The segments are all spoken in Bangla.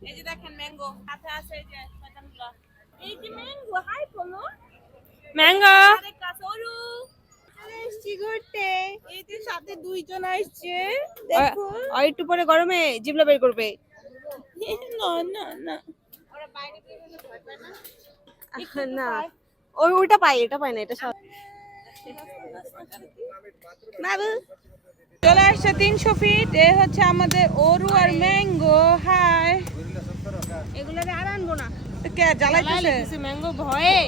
এই যে দেখেন ম্যাঙ্গো সাথে আছে এই যে শয়তানগুলো এই যে ম্যাঙ্গো হাই বলো ম্যাঙ্গো আরে কাসরু আসছি ঘুরতে এই যে সাথে দুইজন আসছে দেখো আর একটু পরে গরমে জিবলা বের করবে না না না ওরা বাইরে বের হলে ভয় পায় না না ওই ওইটা পাই এটা পাই না এটা সব বাবু চলে আসছে 300 ফিট এ হচ্ছে আমাদের ওরু আর ম্যাঙ্গো হাই এগুলোরে আর আনবো না কে জ্বালাইতেছে ম্যাঙ্গো ভয়ে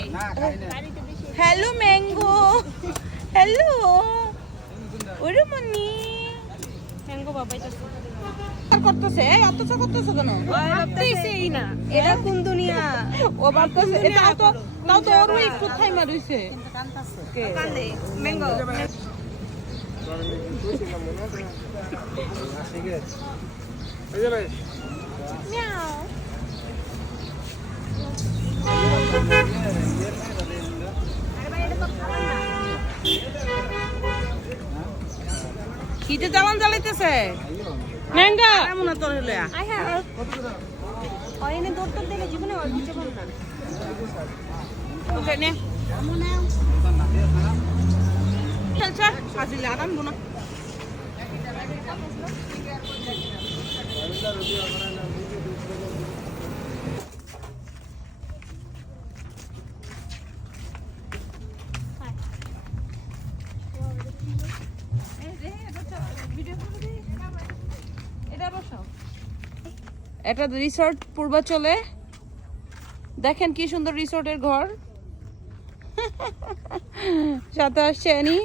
হ্যালো ম্যাঙ্গো হ্যালো ওরু মনি ম্যাঙ্গো বাবাইতেছে আর করতেছে এই অত্যাচার করতেছে কেন ভাবতেছেই না এটা কোন দুনিয়া ও ভাবতেছে এটা তাও তো ওরু একটু থাই মারইছে কে কান্দে ম্যাঙ্গো কিতে জ্বালান জ্বালাইতেছে ম্যাঙ্গো কেমন তোর হলো আই হ্যাভ অয়নে দৌড় দৌড় দিলে জীবনে আর কিছু পাবো না ওকে নে চল চল ফাজিল আরাম গুনা এটা রিসোর্ট পূর্বাচলে দেখেন কি সুন্দর রিসোর্টের ঘর সাথে আসছে অ্যানি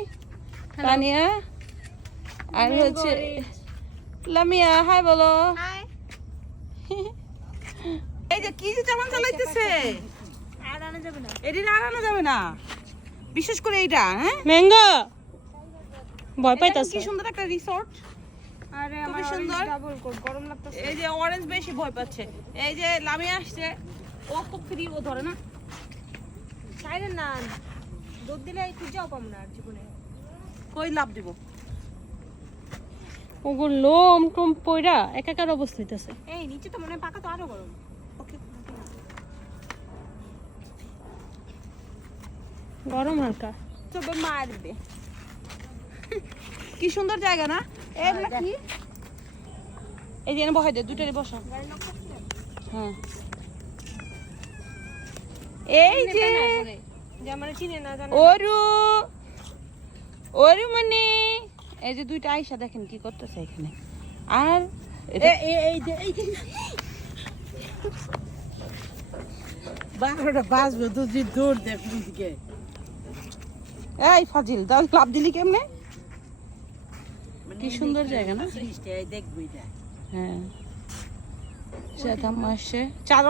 তানিয়া আর হচ্ছে লামিয়া হাই বলো এই যে কি যে চালান চালাইতেছে আর আনা যাবে না এডি আর আনা যাবে না বিশেষ করে এইটা হ্যাঁ ম্যাঙ্গো ভয় পাইতাছে কি সুন্দর একটা রিসোর্ট আরে আমার সুন্দর ডাবল কোট গরম লাগতেছে এই যে অরেঞ্জ বেশি ভয় পাচ্ছে এই যে লামিয়া আসছে ও খুব ফ্রি ও ধরে না সাইরেন না দুধ দিলে একটু যাও পাম না জীবনে কই লাভ দিব ওগো লোম টম পয়রা একাকার অবস্থা হইতাছে এই নিচে তো মনে হয় পাকা তো আরো গরম ওকে গরম হালকা তবে মারবে কি সুন্দর জায়গা না এগুলা কি এই যে বহাই দে দুইটারে বসা হ্যাঁ এই যে আমরা চিনি না জানি ওরু ওরু মানে এই যে দুইটা আয়শা দেখেন কি করতেছে এখানে আর এই যে বারোটা বাজবে তো যে দৌড় দেখ দিকে এই ফাজিল দাও ক্লাব দিলি কেমনে কি সুন্দর জায়গা না দেখবি হ্যাঁ সেটা আসছে চার